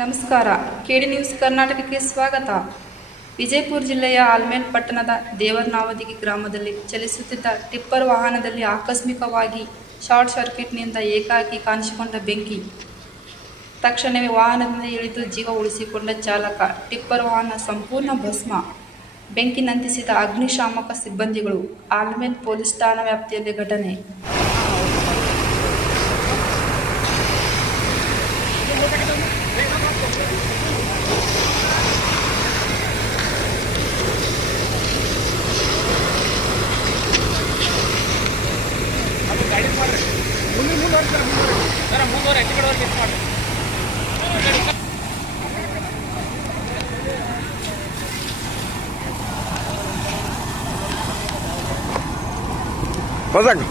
ನಮಸ್ಕಾರ. ಕೆಡಿ ನ್ಯೂಸ್ ಕರ್ನಾಟಕಕ್ಕೆ ಸ್ವಾಗತ. ವಿಜಯಪುರ ಜಿಲ್ಲೆಯ ಆಲ್ಮೇಲ್ ಪಟ್ಟಣದ ದೇವರನಾವದಿಗೆ ಗ್ರಾಮದಲ್ಲಿ ಚಲಿಸುತ್ತಿದ್ದ ಟಿಪ್ಪರ್ ವಾಹನದಲ್ಲಿ ಆಕಸ್ಮಿಕವಾಗಿ ಶಾರ್ಟ್ ಸರ್ಕ್ಯೂಟ್ನಿಂದ ಏಕಾಏಕಿ ಕಾಣಿಸಿಕೊಂಡ ಬೆಂಕಿ. ತಕ್ಷಣವೇ ವಾಹನದಿಂದ ಇಳಿದು ಜೀವ ಉಳಿಸಿಕೊಂಡ ಚಾಲಕ, ಟಿಪ್ಪರ್ ವಾಹನ ಸಂಪೂರ್ಣ ಭಸ್ಮ. ಬೆಂಕಿ ನಂದಿಸಿದ ಅಗ್ನಿಶಾಮಕ ಸಿಬ್ಬಂದಿಗಳು ಆಲ್ಮೇಲ್ ಪೊಲೀಸ್ ಠಾಣಾ ವ್ಯಾಪ್ತಿಯಲ್ಲಿ ಘಟನೆ. ಬಸಾಕ್